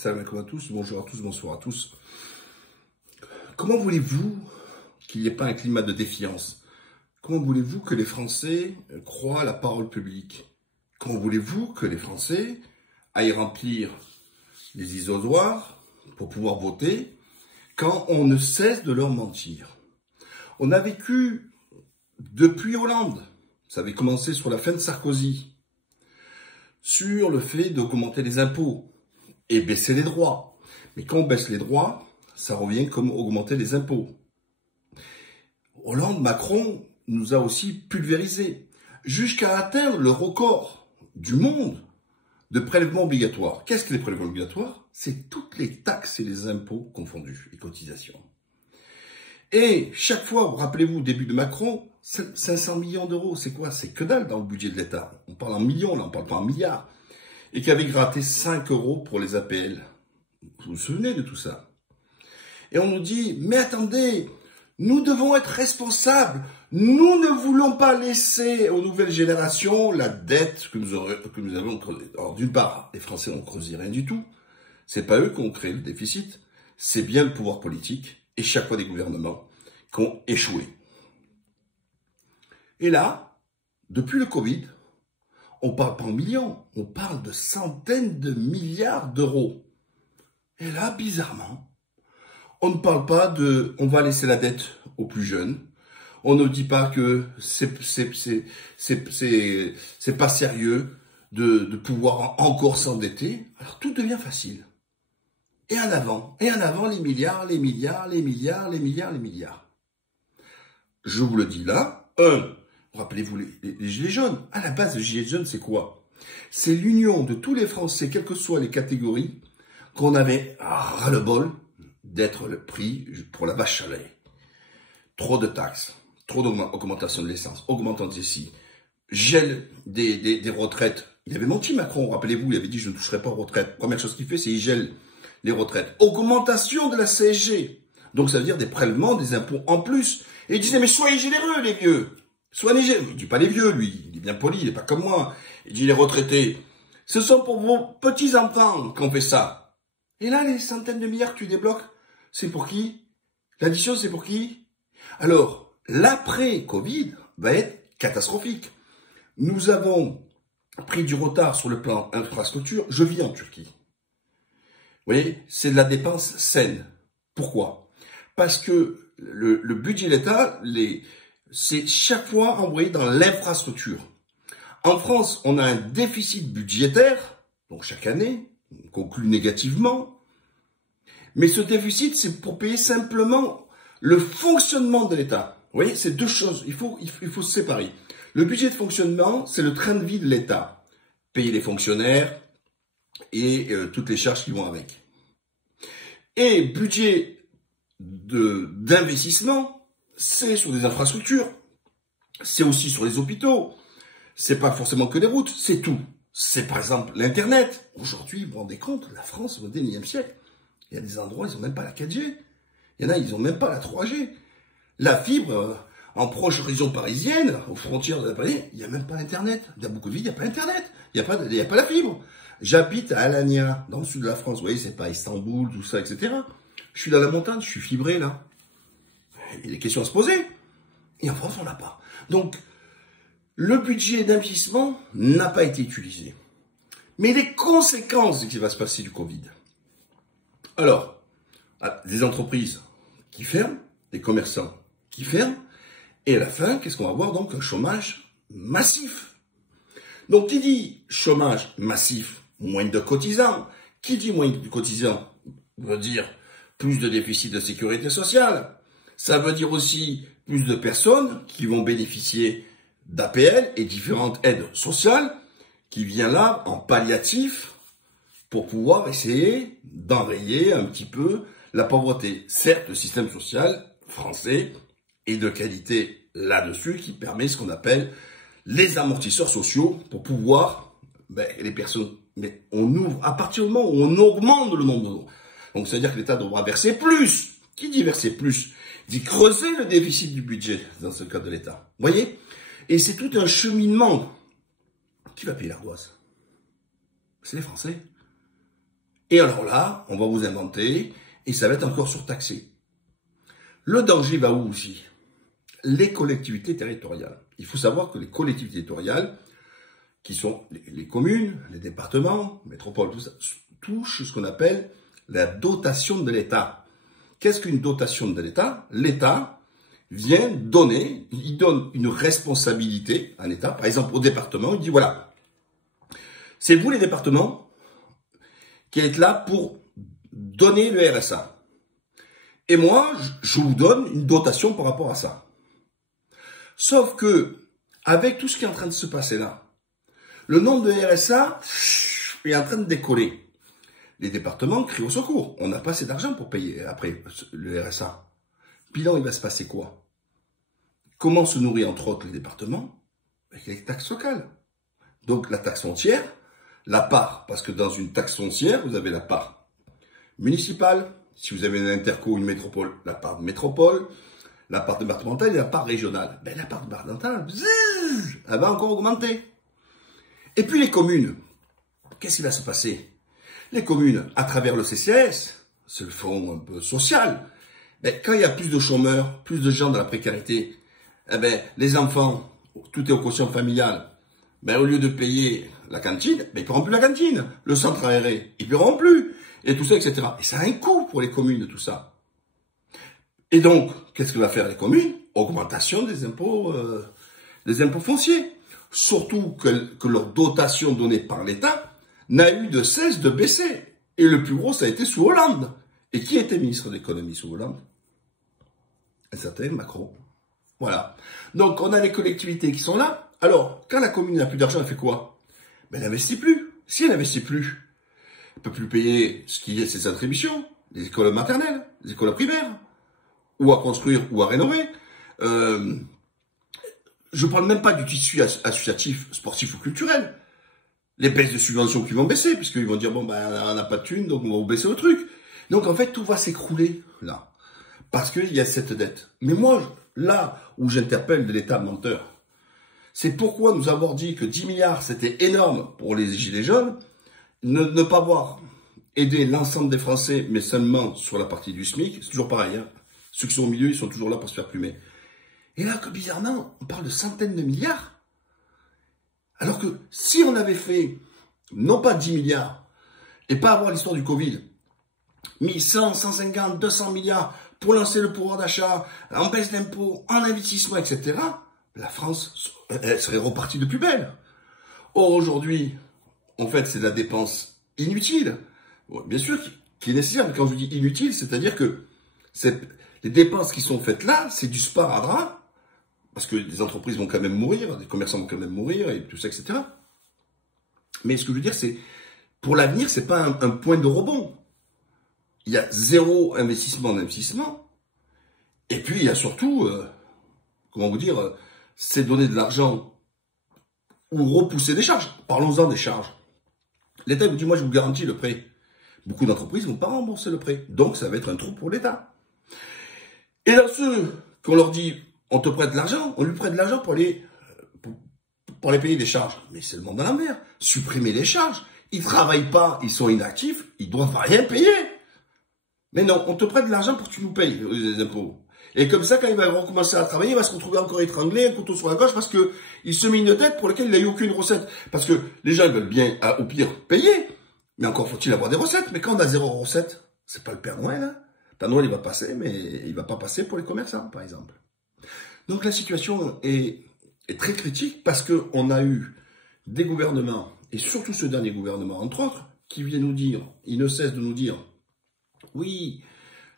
Salam alaikum à tous, bonjour à tous, bonsoir à tous. Comment voulez-vous qu'il n'y ait pas un climat de défiance? Comment voulez-vous que les Français croient à la parole publique? Comment voulez-vous que les Français aillent remplir les isoloirs pour pouvoir voter quand on ne cesse de leur mentir? On a vécu depuis Hollande, ça avait commencé sur la fin de Sarkozy, sur le fait d'augmenter les impôts et baisser les droits. Mais quand on baisse les droits, ça revient comme augmenter les impôts. Hollande, Macron nous a aussi pulvérisés, jusqu'à atteindre le record du monde de prélèvements obligatoires. Qu'est-ce que les prélèvements obligatoires? C'est toutes les taxes et les impôts confondus, et cotisations. Et chaque fois, rappelez-vous, au début de Macron, 500 millions d'euros, c'est quoi? C'est que dalle dans le budget de l'État. On parle en millions, là, on parle pas en milliards. Et qui avait gratté 5 euros pour les APL. Vous vous souvenez de tout ça? Et on nous dit, mais attendez, nous devons être responsables. Nous ne voulons pas laisser aux nouvelles générations la dette que nous avons creusée. Alors d'une part, les Français n'ont creusé rien du tout. C'est pas eux qui ont créé le déficit. C'est bien le pouvoir politique et chaque fois des gouvernements qui ont échoué. Et là, depuis le Covid, on parle pas en millions, on parle de centaines de milliards d'euros. Et là, bizarrement, on ne parle pas de « on va laisser la dette aux plus jeunes ». On ne dit pas que c'est pas sérieux de pouvoir encore s'endetter. Alors tout devient facile. Et en avant les milliards, les milliards, les milliards, les milliards, les milliards. Je vous le dis là, rappelez-vous les gilets jaunes. À la base, les gilets jaunes, c'est quoi? C'est l'union de tous les Français, quelles que soient les catégories, qu'on avait ras-le-bol d'être le prix pour la vache à lait. Trop de taxes, trop d'augmentation de l'essence, augmentant ici, gel des retraites. Il avait menti Macron, rappelez-vous, il avait dit je ne toucherai pas aux retraites. Première chose qu'il fait, c'est il gèle les retraites. Augmentation de la CSG. Donc ça veut dire des prélèvements, des impôts en plus. Et il disait mais soyez généreux les vieux. Soyez généreux. Il dit pas les vieux lui, il est bien poli, il est pas comme moi. Il dit les retraités. Ce sont pour vos petits-enfants qu'on fait ça. Et là, les centaines de milliards que tu débloques, c'est pour qui? L'addition, c'est pour qui? Alors, l'après-Covid va être catastrophique. Nous avons pris du retard sur le plan infrastructure. Je vis en Turquie. Vous voyez, c'est de la dépense saine. Pourquoi? Parce que le budget de l'État, c'est chaque fois envoyé dans l'infrastructure. En France, on a un déficit budgétaire, donc chaque année, on conclut négativement. Mais ce déficit, c'est pour payer simplement le fonctionnement de l'État. Vous voyez, c'est deux choses, il faut se séparer. Le budget de fonctionnement, c'est le train de vie de l'État. Payer les fonctionnaires et toutes les charges qui vont avec. Et budget d'investissement, c'est sur des infrastructures, c'est aussi sur les hôpitaux, c'est pas forcément que des routes, c'est tout. C'est par exemple l'Internet. Aujourd'hui, vous vous rendez compte, la France au XXIe siècle, il y a des endroits, ils n'ont même pas la 4G. Il y en a, ils n'ont même pas la 3G. La fibre, en proche région parisienne, aux frontières de la Paris, il n'y a même pas Internet. Il y a beaucoup de villes, il n'y a pas Internet. Il n'y a pas la fibre. J'habite à Alanya, dans le sud de la France. Vous voyez, c'est pas Istanbul, tout ça, etc. Je suis dans la montagne, je suis fibré, là. Il y a des questions à se poser. Et en France, on l'a pas. Donc, le budget d'investissement n'a pas été utilisé. Mais les conséquences de ce qui va se passer du Covid. Alors, des entreprises qui ferment, des commerçants qui ferment, et à la fin, qu'est-ce qu'on va avoir? Donc un chômage massif. Donc qui dit chômage massif, moins de cotisants. Qui dit moins de cotisants veut dire plus de déficit de sécurité sociale. Ça veut dire aussi plus de personnes qui vont bénéficier d'APL et différentes aides sociales qui viennent là en palliatif pour pouvoir essayer d'enrayer un petit peu la pauvreté. Certes, le système social français est de qualité là-dessus qui permet ce qu'on appelle les amortisseurs sociaux pour pouvoir, les personnes, mais on ouvre, à partir du moment où on augmente le nombre, donc c'est-à-dire que l'État devra verser plus. Qui dit verser plus? Dit creuser le déficit du budget dans ce cas de l'État. Vous voyez? Et c'est tout un cheminement. Qui va payer l'ardoise? C'est les Français. Et alors là, on va vous inventer, et ça va être encore surtaxé. Le danger va où aussi? Les collectivités territoriales. Il faut savoir que les collectivités territoriales, qui sont les communes, les départements, métropoles, tout ça, touchent ce qu'on appelle la dotation de l'État. Qu'est-ce qu'une dotation de l'État? L'État vient donner, il donne une responsabilité à l'État, par exemple au département, il dit voilà, c'est vous les départements qui êtes là pour donner le RSA. Et moi, je vous donne une dotation par rapport à ça. Sauf que, avec tout ce qui est en train de se passer là, le nombre de RSA est en train de décoller. Les départements crient au secours. On n'a pas assez d'argent pour payer après le RSA. Bilan, il va se passer quoi? Comment se nourrit entre autres les départements? Avec les taxes locales. Donc la taxe foncière, la part, parce que dans une taxe foncière, vous avez la part municipale. Si vous avez une interco, une métropole, la part de métropole, la part départementale et la part régionale. Ben, la part départementale, elle va encore augmenter. Et puis les communes, qu'est-ce qui va se passer? Les communes, à travers le CCAS, c'est le fonds un peu social, ben, quand il y a plus de chômeurs, plus de gens dans la précarité, eh ben, les enfants, tout est au quotient familial, ben, au lieu de payer la cantine, ben, ils ne paieront plus la cantine. Le centre aéré, ils ne paieront plus. Et tout ça, etc. Et ça a un coût pour les communes, tout ça. Et donc, qu'est-ce que va faire les communes? Augmentation des impôts fonciers. Surtout que leur dotation donnée par l'État n'a eu de cesse de baisser. Et le plus gros, ça a été sous Hollande. Et qui était ministre de l'économie sous Hollande? Un certain Macron. Voilà. Donc, on a les collectivités qui sont là. Alors, quand la commune n'a plus d'argent, elle fait quoi? Ben, elle n'investit plus. Si elle n'investit plus, elle ne peut plus payer ce qui est ses attributions, les écoles maternelles, les écoles primaires, ou à construire, ou à rénover. Je ne parle même pas du tissu associatif, sportif ou culturel. Les baisses de subventions qui vont baisser, puisqu'ils vont dire, bon, ben, on n'a pas de thunes, donc on va vous baisser le truc. Donc, en fait, tout va s'écrouler, là. Parce qu'il y a cette dette. Mais moi, là où j'interpelle de l'État menteur, c'est pourquoi nous avons dit que 10 milliards, c'était énorme pour les gilets jaunes, ne pas avoir aidé l'ensemble des Français, mais seulement sur la partie du SMIC, c'est toujours pareil, hein. Ceux qui sont au milieu, ils sont toujours là pour se faire plumer. Et là, que bizarrement, on parle de centaines de milliards. Alors que si on avait fait, non pas 10 milliards, et pas avoir l'histoire du Covid, mis 100, 150, 200 milliards pour lancer le pouvoir d'achat, en baisse d'impôts, en investissement, etc., la France, elle serait repartie de plus belle. Or, aujourd'hui, en fait, c'est de la dépense inutile. Bon, bien sûr, qui est nécessaire, mais quand je dis inutile, c'est-à-dire que les dépenses qui sont faites là, c'est du sparadrap, parce que les entreprises vont quand même mourir, les commerçants vont quand même mourir, et tout ça, etc. Mais ce que je veux dire, c'est, pour l'avenir, c'est pas un point de rebond. Il y a zéro investissement, et puis il y a surtout, comment vous dire, c'est donner de l'argent ou repousser des charges. Parlons-en des charges. L'État vous dit, moi je vous garantis le prêt. Beaucoup d'entreprises ne vont pas rembourser le prêt, donc ça va être un trou pour l'État. Et là, ceux qu'on leur dit, on te prête de l'argent, on lui prête de l'argent pour aller payer des charges. Mais c'est le monde à l'envers. Supprimer les charges. Ils travaillent pas, ils sont inactifs, ils doivent rien payer. Mais non, on te prête de l'argent pour que tu nous payes les impôts. Et comme ça, quand il va recommencer à travailler, il va se retrouver encore étranglé, un couteau sur la gorge, parce que il se met une dette pour laquelle il n'a eu aucune recette. Parce que les gens, ils veulent bien, au pire, payer. Mais encore faut-il avoir des recettes. Mais quand on a zéro recette, c'est pas le Père Noël, hein. Le Père Noël, il va passer, mais il va pas passer pour les commerçants, par exemple. Donc la situation est très critique parce que on a eu des gouvernements, et surtout ce dernier gouvernement, entre autres, qui vient nous dire, il ne cesse de nous dire, oui,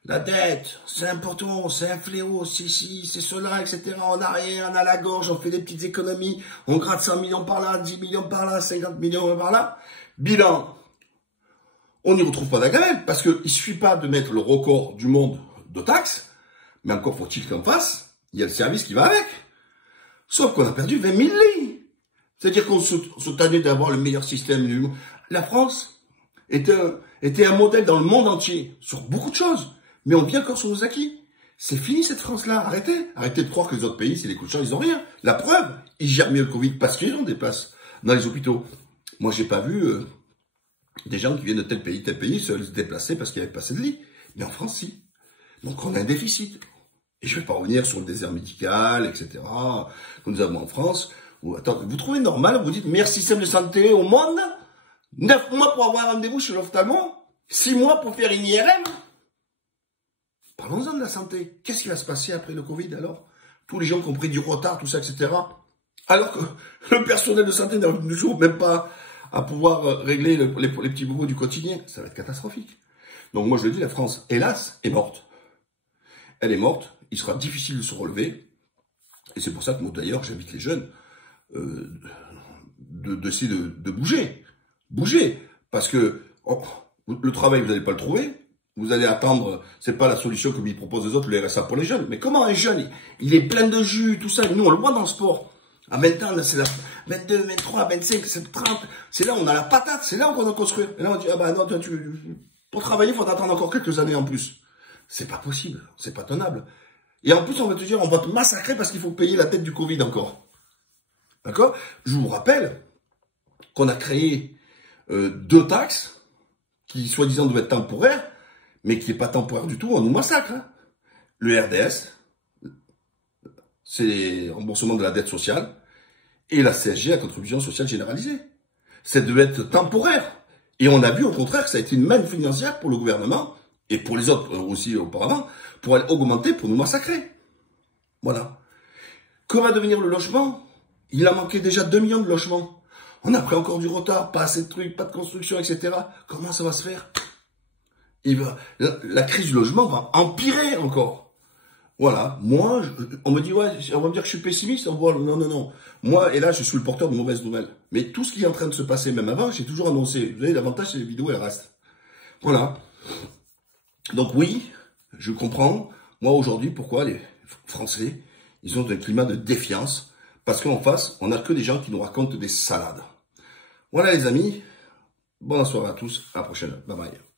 la dette, c'est important, c'est un fléau, c'est ci, c'est cela, etc. On n'a rien, on a la gorge, on fait des petites économies, on gratte 100 millions par là, 10 millions par là, 50 millions par là. Bilan, on n'y retrouve pas la gamelle, parce qu'il ne suffit pas de mettre le record du monde de taxes, mais encore faut-il qu'en face, il y a le service qui va avec. Sauf qu'on a perdu 20 000 lits. C'est-à-dire qu'on se tannait d'avoir le meilleur système du monde. La France était un modèle dans le monde entier, sur beaucoup de choses. Mais on vit encore sur nos acquis. C'est fini cette France-là, arrêtez. Arrêtez de croire que les autres pays, c'est des coups de chance, ils ont rien. La preuve, ils gèrent mieux le Covid parce qu'ils ont des places dans les hôpitaux. Moi, j'ai pas vu Des gens qui viennent de tel pays, se déplacer parce qu'il n'y avait pas assez de lits. Mais en France, si. Donc on a un déficit. Et je ne vais pas revenir sur le désert médical, etc., que nous avons en France. Attends, vous trouvez normal, vous dites meilleur système de santé au monde, 9 mois pour avoir un rendez-vous chez l'ophtalmo, 6 mois pour faire une IRM. Parlons-en de la santé. Qu'est-ce qui va se passer après le Covid alors? Tous les gens qui ont pris du retard, tout ça, etc. Alors que le personnel de santé n'arrive toujours même pas à pouvoir régler les petits bobos du quotidien. Ça va être catastrophique. Donc moi je le dis, la France, hélas, est morte. Elle est morte. Il sera difficile de se relever. Et c'est pour ça que moi d'ailleurs j'invite les jeunes d'essayer de bouger. Bouger. Parce que le travail, vous n'allez pas le trouver. Vous allez attendre, c'est pas la solution que lui proposent les autres, le RSA pour les jeunes. Mais comment un jeune, il est plein de jus, tout ça. Nous, on le voit dans le sport. À 20 ans, c'est la 22, 23, 25, c'est 30. C'est là où on a la patate. C'est là où on doit construire. Et là, on dit, ah bah non, pour travailler, il faut attendre encore quelques années en plus. C'est pas possible. C'est pas tenable. Et en plus, on va te dire, on va te massacrer parce qu'il faut payer la tête du Covid encore. D'accord? Je vous rappelle qu'on a créé 2 taxes qui, soi-disant, devaient être temporaires, mais qui n'est pas temporaire du tout, on nous massacre. Hein. Le RDS, c'est les remboursements de la dette sociale, et la CSG, la contribution sociale généralisée. Ça devait être temporaire. Et on a vu au contraire que ça a été une manne financière pour le gouvernement, et pour les autres aussi auparavant, pour aller augmenter, pour nous massacrer. Voilà. Que va devenir le logement? Il a manqué déjà 2 millions de logements. On a pris encore du retard, pas assez de trucs, pas de construction, etc. Comment ça va se faire? La crise du logement va empirer encore. Voilà. Moi, on me dit, ouais, on va me dire que je suis pessimiste. Non, non, non. Moi, et là, je suis le porteur de mauvaises nouvelles. Mais tout ce qui est en train de se passer, même avant, j'ai toujours annoncé. Vous savez, l'avantage, c'est les vidéos, elles restent. Voilà. Donc oui, je comprends. Moi, aujourd'hui, pourquoi les Français, ils ont un climat de défiance. Parce qu'en face, on n'a que des gens qui nous racontent des salades. Voilà, les amis. Bonne soirée à tous. À la prochaine. Bye bye.